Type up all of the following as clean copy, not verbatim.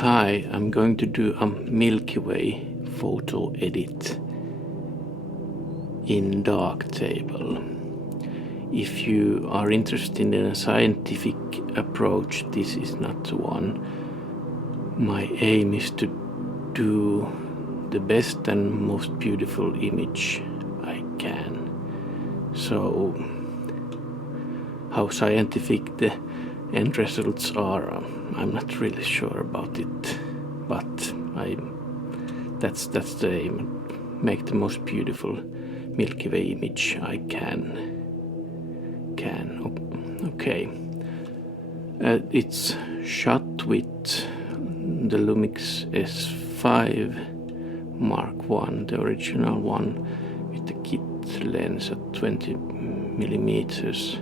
Hi, I'm going to do a Milkyway photo edit in Darktable. If you are interested in a scientific approach, this is not the one. My aim is to do the best and most beautiful image I can. So, how scientific the end results are, I'm not really sure about it, but that's the aim. Make the most beautiful Milky Way image I can. Okay. It's shot with the Lumix S5 Mark I, the original one, with the kit lens at 20mm,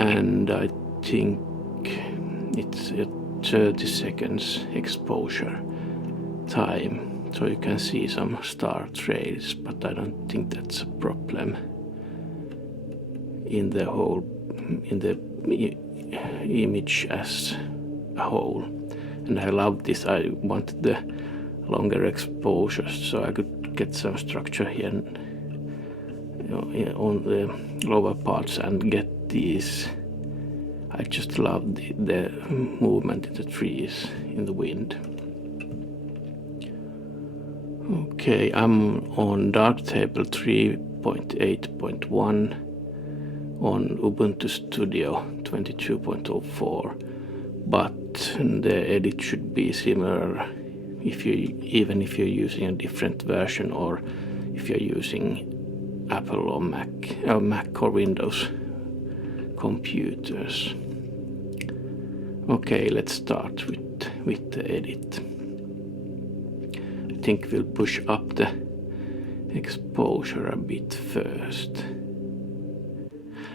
and I think it's a 30 seconds exposure time, so you can see some star trails, but I don't think that's a problem in the image as a whole. And I love this. I wanted the longer exposures so I could get some structure here, on the lower parts and get these. I just love the movement in the trees in the wind. Okay, I'm on Darktable 3.8.1 on Ubuntu Studio 22.04, but the edit should be similar even if you're using a different version, or if you're using Apple or Mac or Windows computers. Okay, let's start with the edit. I think we'll push up the exposure a bit first.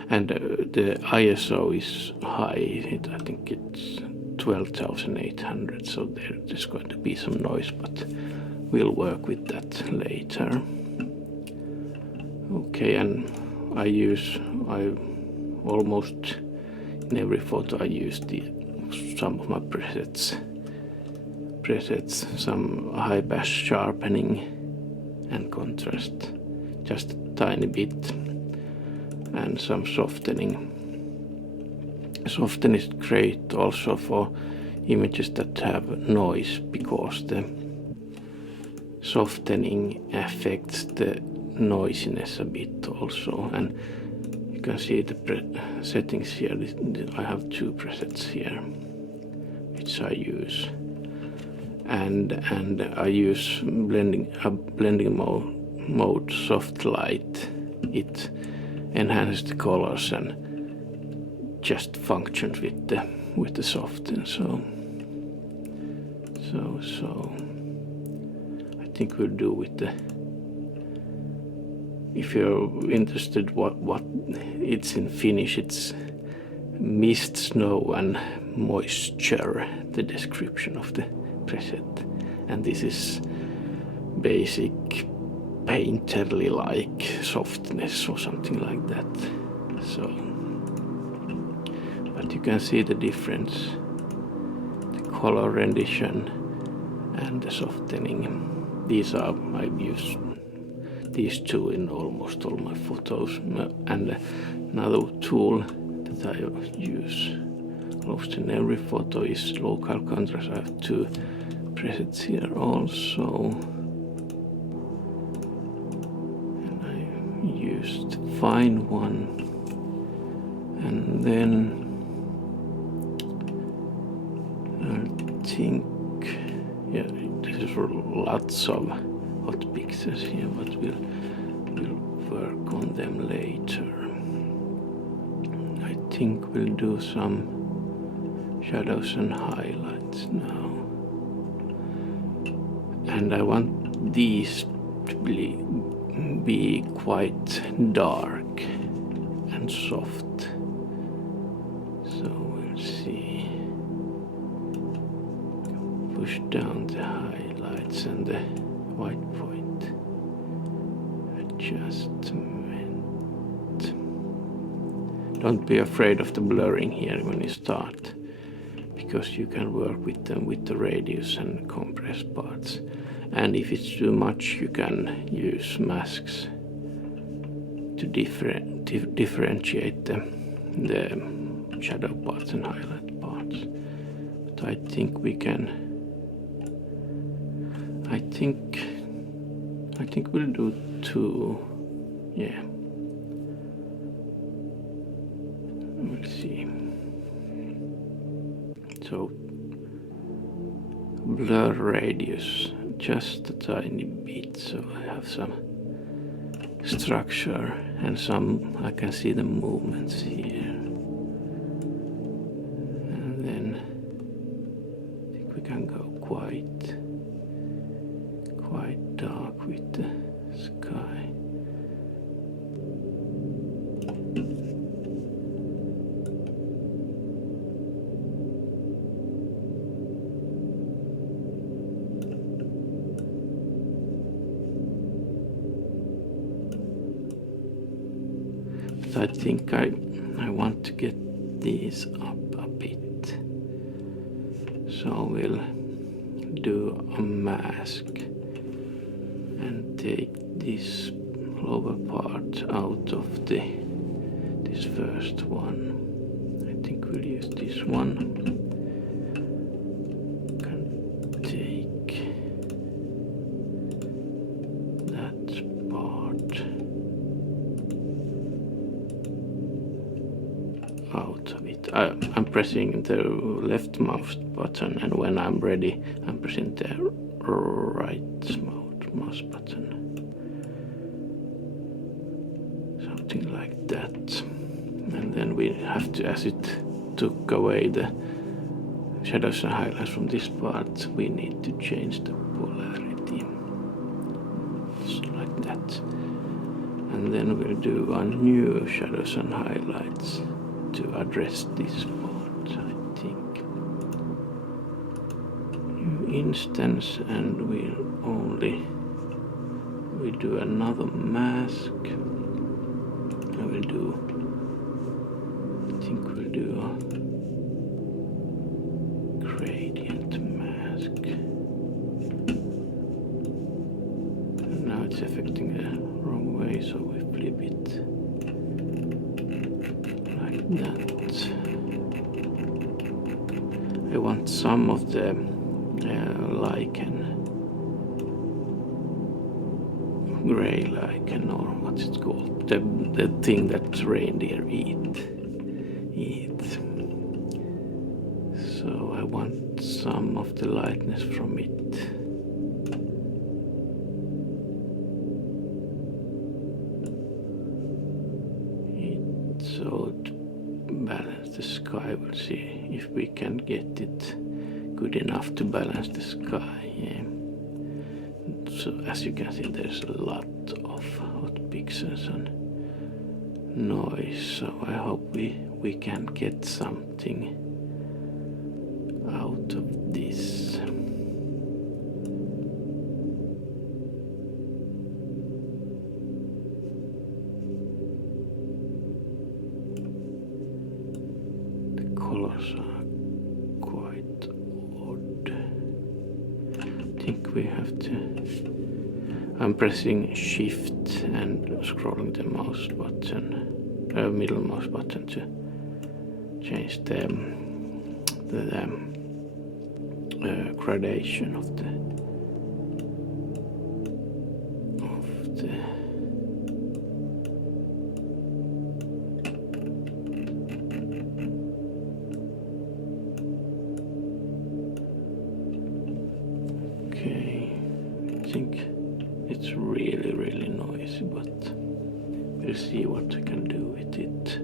And the ISO is high. I think it's 12,800, so there's going to be some noise, but we'll work with that later. Okay, and I almost in every photo I use some of my presets, some Highpass sharpening and contrast, just a tiny bit, and some softening. Soften is great also for images that have noise, because the softening affects the noisiness a bit also. And you can see the settings here. I have two presets here which I use, and I use blending mode soft light. It enhances the colors and just functions with the soften. So I think we'll do with the. If you're interested what it's in Finnish, it's mist, snow and moisture, the description of the preset, and this is basic painterly like softness or something like that. So, but you can see the difference, the color rendition and the softening. I've used these two in almost all my photos, and another tool that I use almost in every photo is local contrast. I have two presets here also, and I used fine one, and then I think, yeah, this is lots of hot pixels here, but we'll work on them later. I think we'll do some shadows and highlights now, and I want these to be quite dark and soft. So we'll see. Push down the highlights and the white point adjustment. Don't be afraid of the blurring here when you start, because you can work with them with the radius and compress parts. And if it's too much, you can use masks to differentiate the shadow parts and highlight parts. But I think we can. I think we'll do 2. Yeah. We'll see. So blur radius just a tiny bit, so I have some structure and some, I can see the movements here. And then I think we can go quite dark with the sky. I think I want to get these up a bit, so we'll do a mask and take this lower part out of this first one. I think we'll use this one. Can take that part out of it. I'm pressing the left mouse button, and when I'm ready, I'm pressing the right mouse button. Something like that. And then we have to, as it took away the shadows and highlights from this part, we need to change the polarity. Just like that. And then we'll do a new shadows and highlights to address this part, I think. New instance, and we do another mask. I think we'll do a gradient mask. And now it's affecting the wrong way, so we flip it like that. I want some of the lichen, gray lichen, or what's it called? The thing that reindeer eat. So I want some of the lightness from it. So to balance the sky, we'll see if we can get it good enough to balance the sky. Yeah. So as you can see, there's a lot of hot pixels and noise, so I hope we can get something out of this. The colors are quite odd. I think we have to. I'm pressing Shift and scrolling the mouse button, middle mouse button, to change the gradation of the Okay, I think it's really noisy, but we'll see what I can do with it.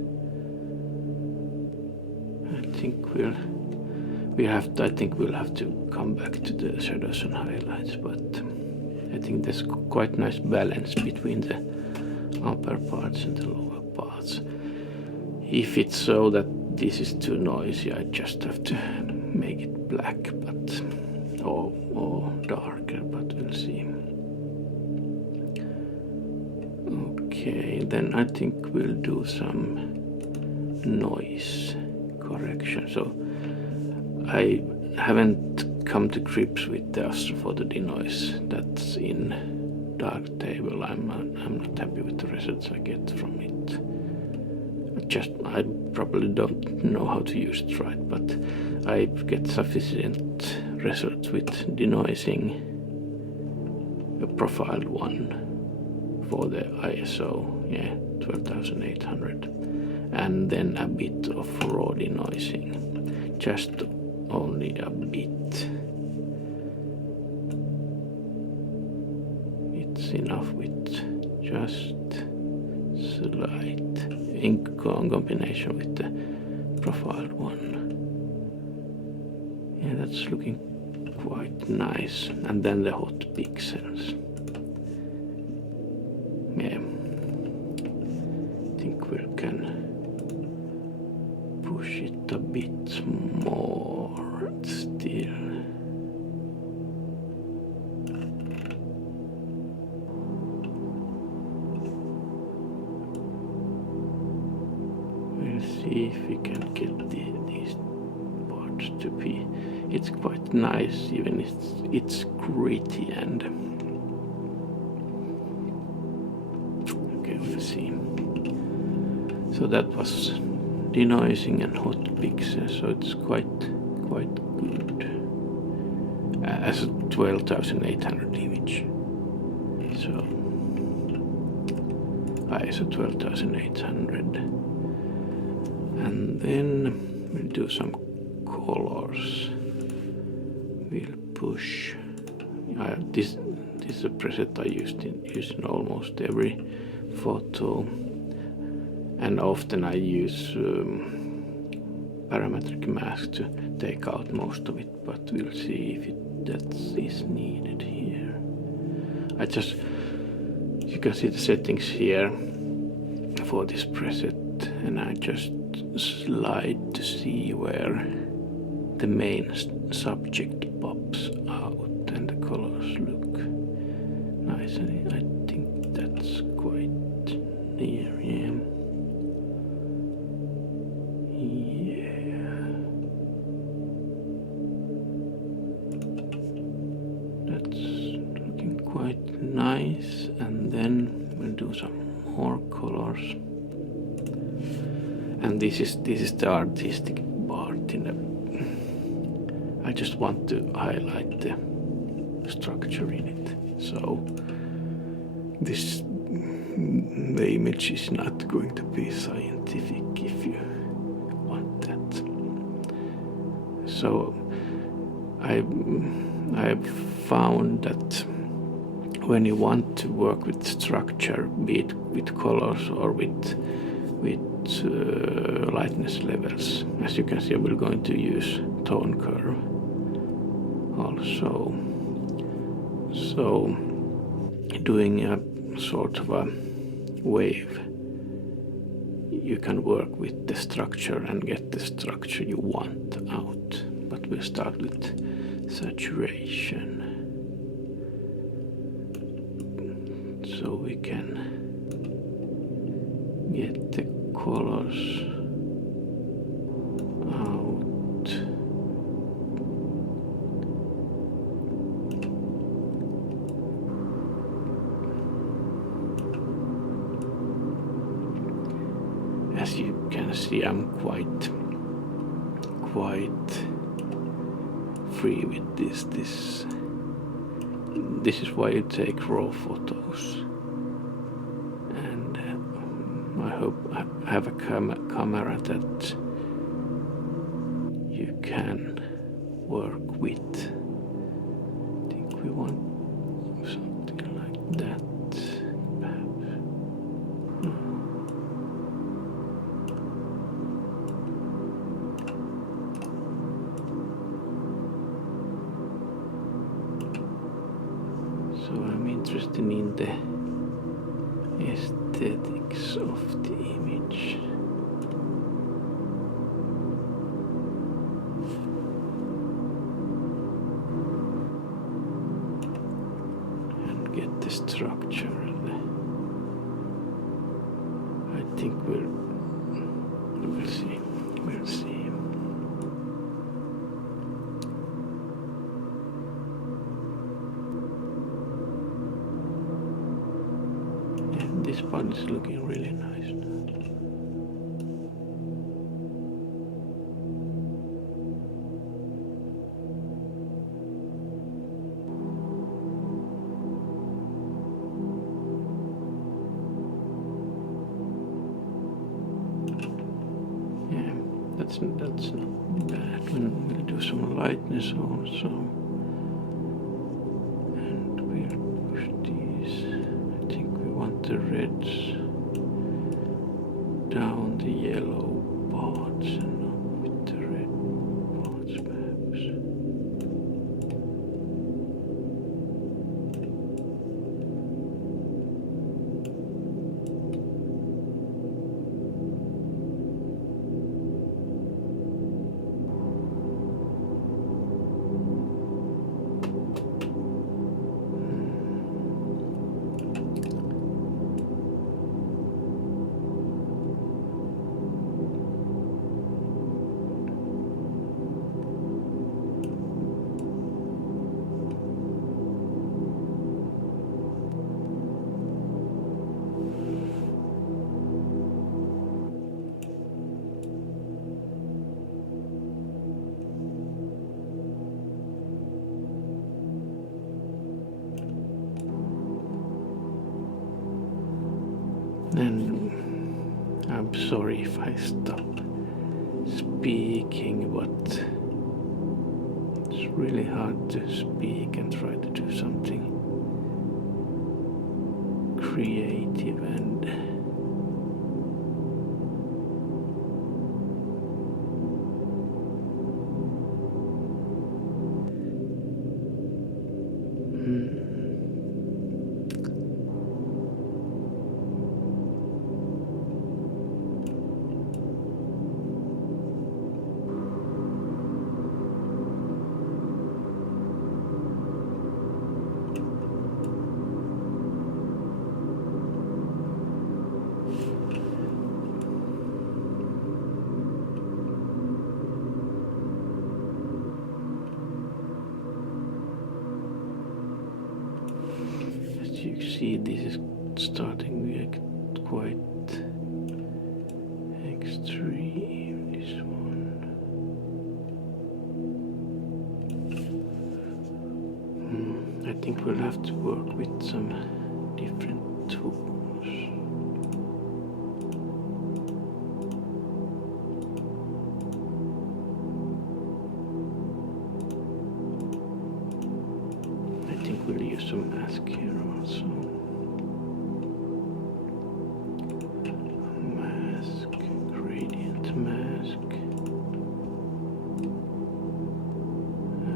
I think we'll have to come back to the shadows and highlights, but I think there's quite nice balance between the upper parts and the lower parts. If it's so that this is too noisy, I just have to make it black, but or darker, but we'll see. Okay, then I think we'll do some noise correction. So I haven't come to grips with the astrophoto denoise that's in Darktable. I'm not happy with the results I get from it. I probably don't know how to use it right, but I get sufficient results with denoising a profiled one for the ISO, 12,800, and then a bit of raw denoising, just only a bit. It's enough with just slight in combination with the profiled one. Yeah, that's looking quite nice. And then the hot pixels. Yeah, I think we can push it a bit more still. We'll see if we can get these parts to be. It's quite nice, even if it's gritty and. Okay, we'll see. So that was denoising and hot pixels, so it's quite good as a 12,800 image. So ISO 12,800, and then we'll do some colors. We'll push. This is a preset I use in almost every photo. And often I use parametric mask to take out most of it, but we'll see if that is needed here. You can see the settings here for this preset, and I just slide to see where the main subject pops out and the colors look nice, and I think that's quite near, yeah. Quite nice, and then we'll do some more colors. And this is the artistic part in the. I just want to highlight the structure in it. So the image is not going to be scientific if you want that. So I've found that when you want to work with structure, be it with colors or with lightness levels, as you can see, we're going to use tone curve also. So doing a sort of a wave, you can work with the structure and get the structure you want out. But we'll start with saturation. So we can get the colors out. As you can see, I'm quite free with this. This is why you take raw photos. And I hope I have a camera that you can work with. I think we want something like that. So I'm interested in the aesthetics of the image. And get the structure. I think we'll see. part is looking really nice now. Yeah, that's not bad. We'll do some lightness also. And we'll push these. I think we want the reds down the yellow parts and not with the red parts perhaps. And I'm sorry if I stop speaking, but it's really hard to speak and try to do something creative and you see, this is starting to get quite extreme, this one. I think we'll have to work with some different tools. I think we'll use some mask here also. Mask, gradient mask.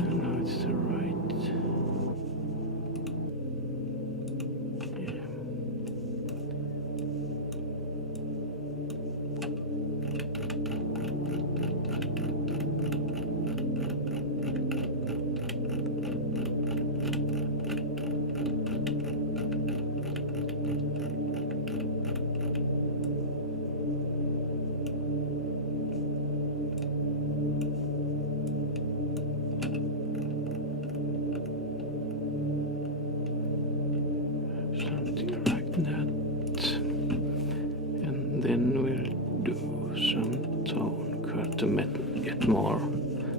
Now it's the right. Yeah. Something like that, and then we'll do some tone cut to get more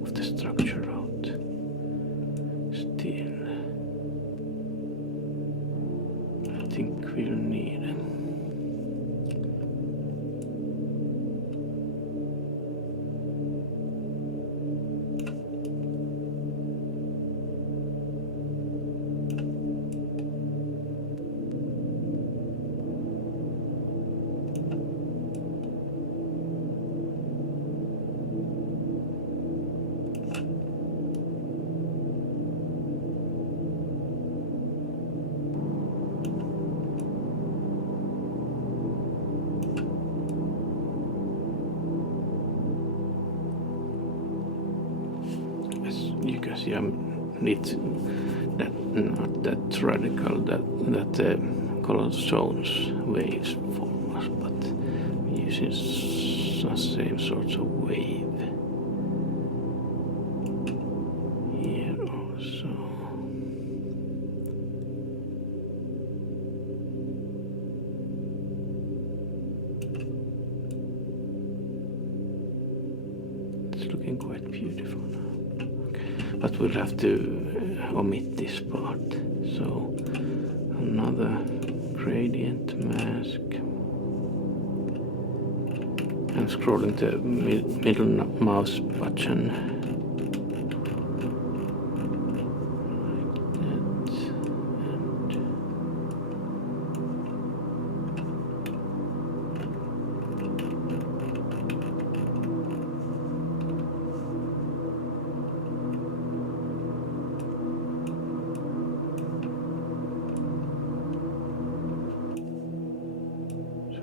of the structure out. Still, I think we'll need you can see it's that not that radical that the color zones waves form us, but using the same sorts of wave here also. but we'll have to omit this part. So another gradient mask. I'm scrolling the middle mouse button.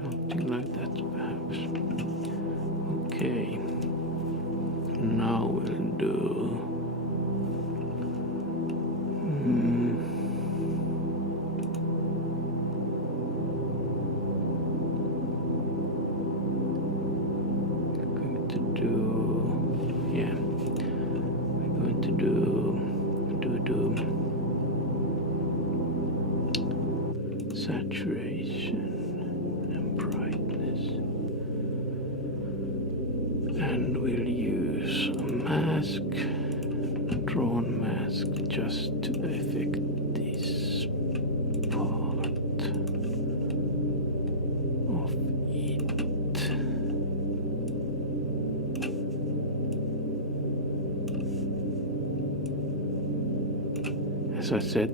Something like that, perhaps. Okay, now we'll do saturation and brightness, and we'll use a mask, a drawn mask, just to affect this part of it. As I said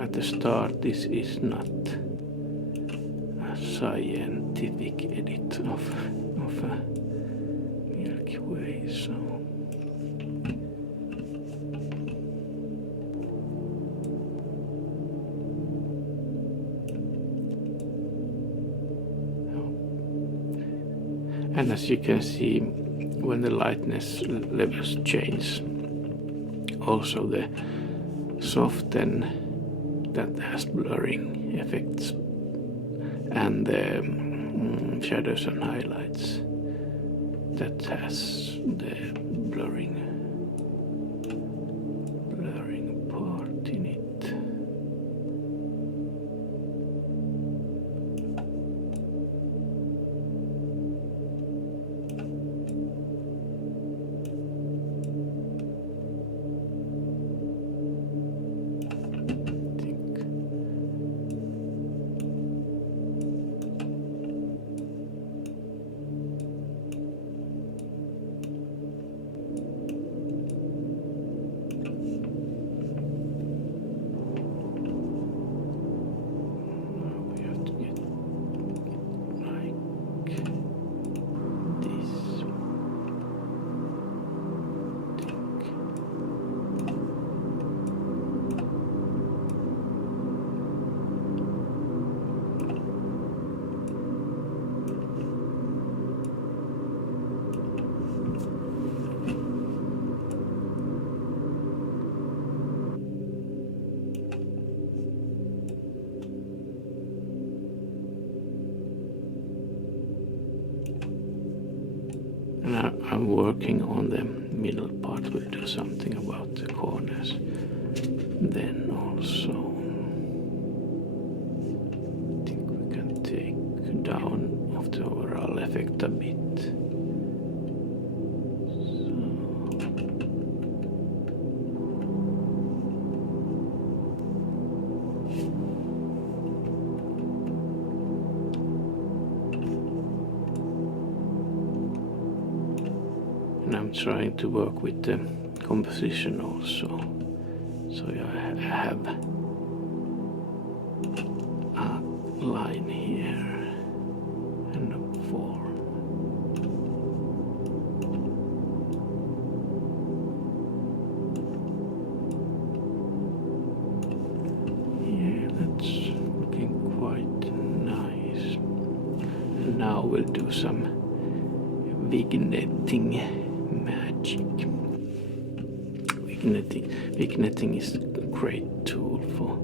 at the start, this is not a scientific edit of a Milky Way, so and as you can see, when the lightness levels change, also the soften that has blurring effects, and the shadows and highlights that has the blurring part in it. And I'm working on the middle part. We'll do something about the corners then also. I think we can take down of the overall effect a bit. And I'm trying to work with the composition also, so I have a line here and a form. Yeah, that's looking quite nice. And now we'll do some Vignetting Magic. Vignetting is a great tool for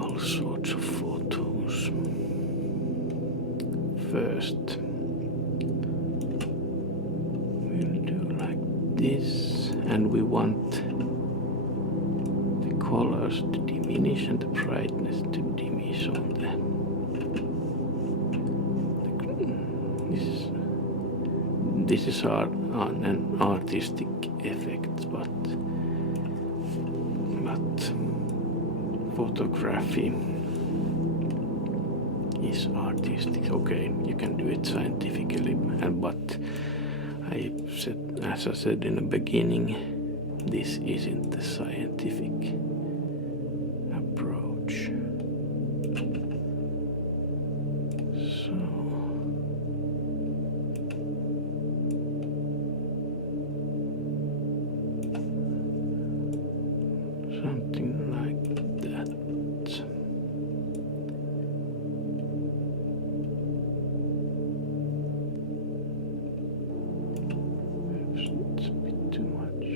all sorts of photos. First, we'll do like this, and we want the colors to diminish and the brightness to diminish on this is an artistic effect, but photography is artistic. Okay, you can do it scientifically, but as I said in the beginning, this isn't the scientific approach. So something like that. It's a bit too much.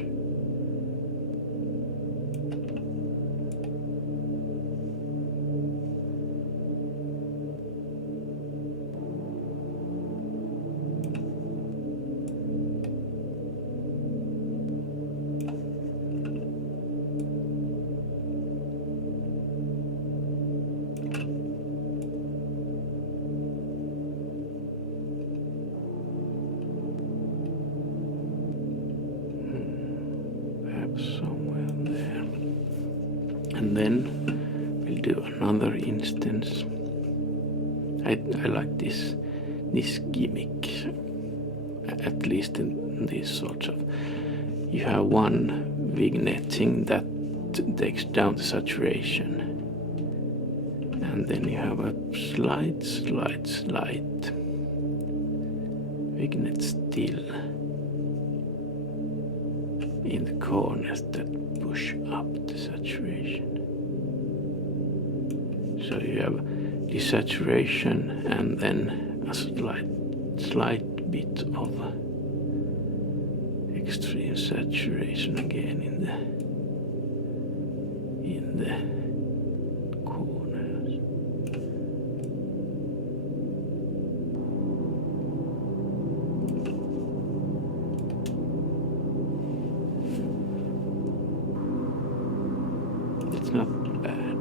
Somewhere there, and then we'll do another instance. I like this gimmick, at least in these sorts of. You have one vignetting that takes down the saturation, and then you have a slight vignette still in the corners that push up the saturation. So you have desaturation and then a slight bit of extreme saturation again in the corners. It's not bad.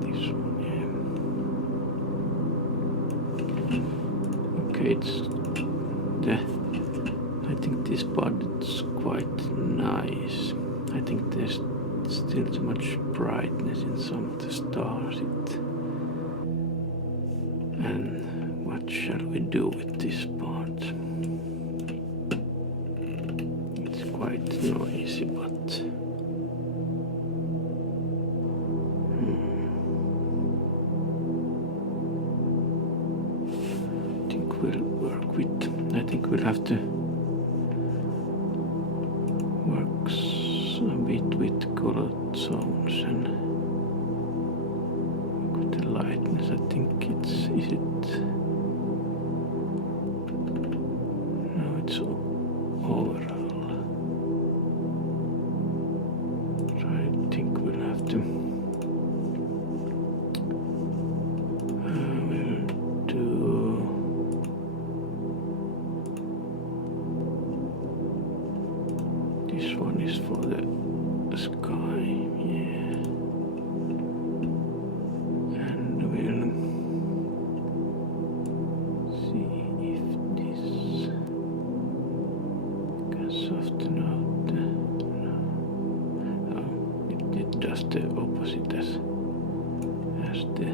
This one, yeah. Okay, I think this part is quite nice. I think there's still too much brightness in some of the stars. And what shall we do with this part? It's quite noisy, but I think we'll have to work a bit with colored zones and with the lightness. I think is it? No, it's overall. So I think we'll have to. This one is for the sky, yeah. And we'll see if this can soften out the... No, it does the opposite as the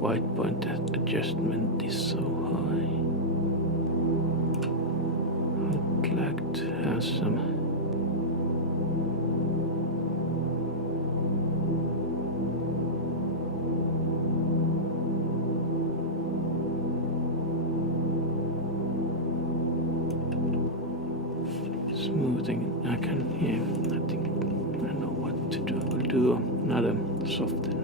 white point adjustment is so high. I'd like to have some smoothing. I think I know what to do. I will do another soften.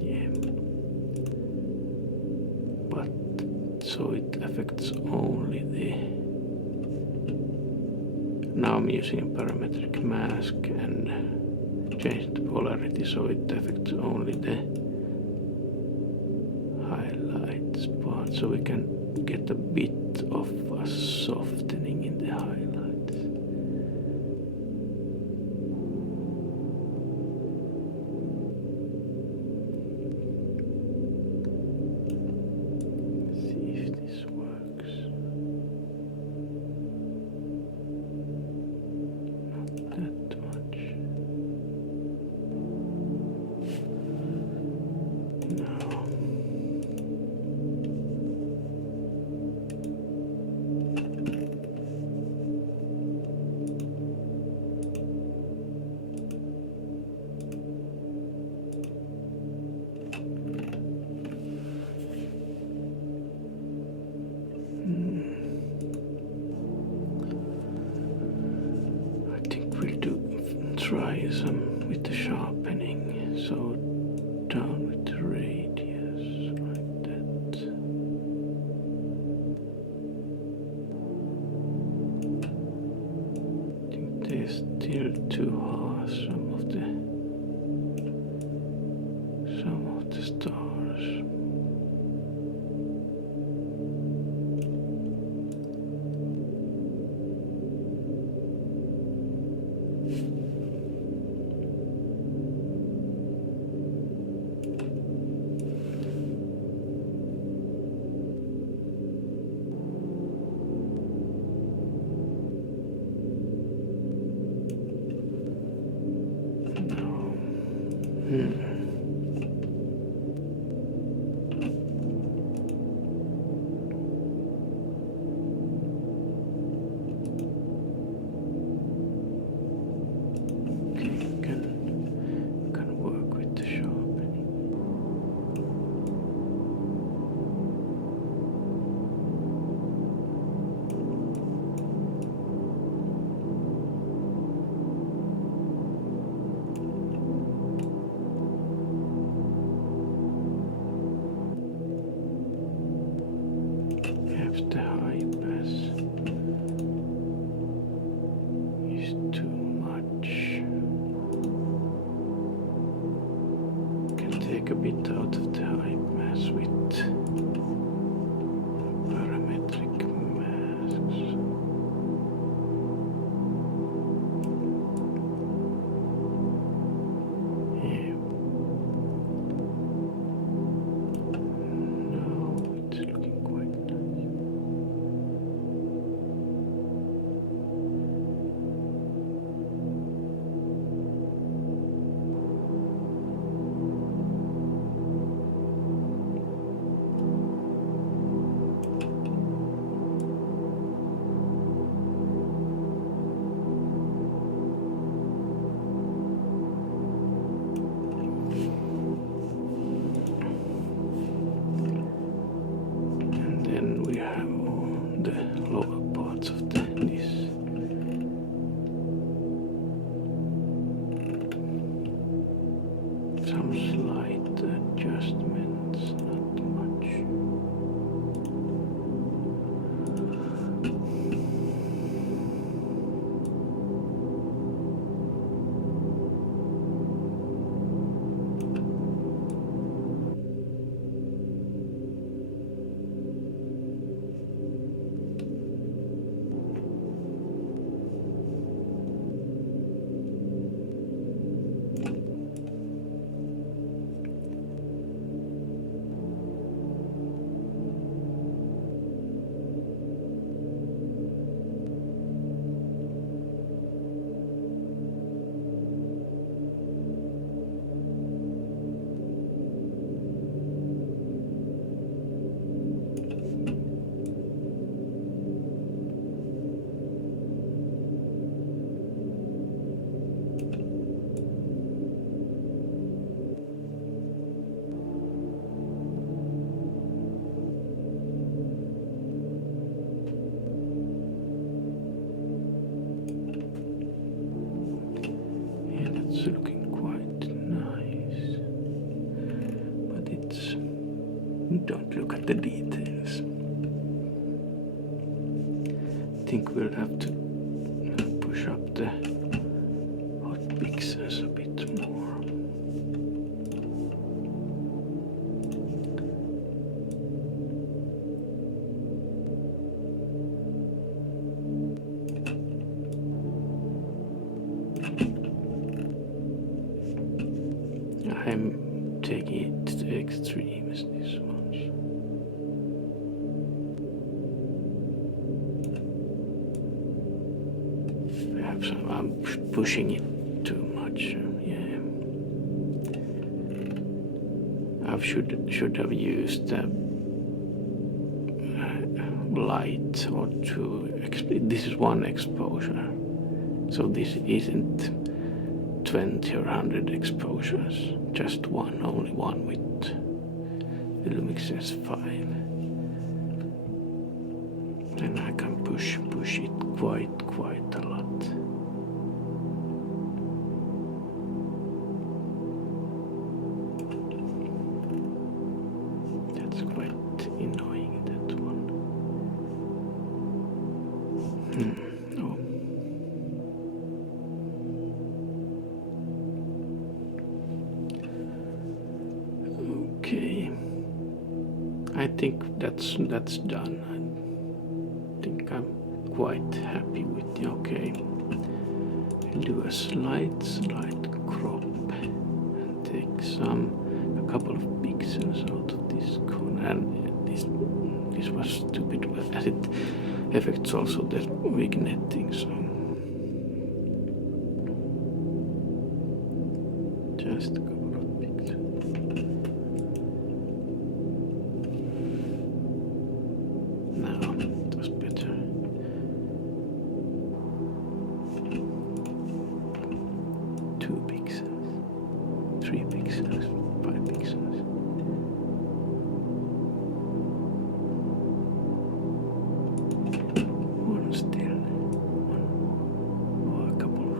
Yeah. But so it affects only the. Now I'm using a parametric mask and change the polarity so it affects only the highlights part, so we can get a bit of a softening in the highlights. play some with the sharpening. So down with the radius like that. I think they're still too harsh, some of the stars. The Highpass is too much. Can take a bit out of the Highpass with parametric masks. Yeah. Now it's looking quite nice. Some slight adjustments, not much. It's looking quite nice, but it's, don't look at the details. I think we'll have to push up the hot pixels a bit more. I'm taking it to the extremes, this ones. Perhaps I'm pushing it too much, yeah. I should have used light or two. This is one exposure, so this isn't 20 or 100 exposures, just one, only one with the Lumix S5. And I can push it quite a lot. I think that's done. I think I'm quite happy with the okay. I'll do a slight crop and take a couple of pixels out of this corner. And this was stupid, as it affects also the vignetting. So just a couple of pixels. Now it was better. 2 pixels, 3 pixels, 5 pixels. One still, or a couple of.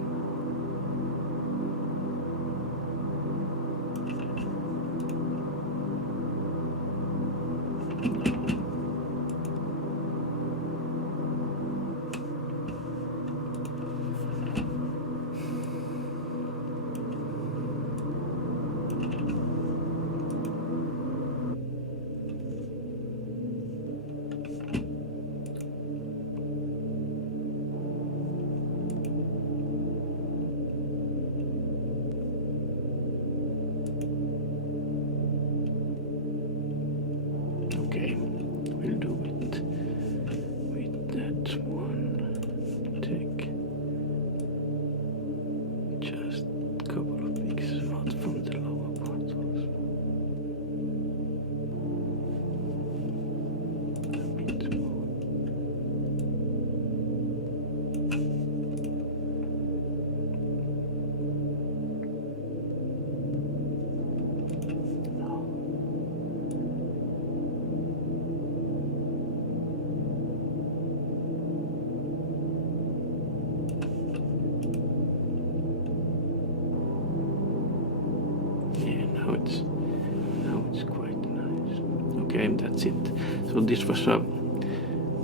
Okay, we'll do it with that one. Take just a couple of pixels out from the lower part also. A bit more. Now it's quite nice. Okay, that's it. So this was a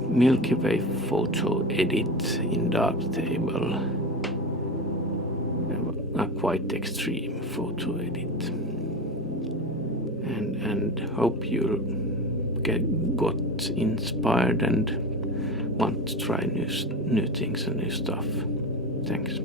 Milkyway photo edit in Darktable. A quite extreme photo edit. And hope you got inspired and want to try new things and new stuff. Thanks.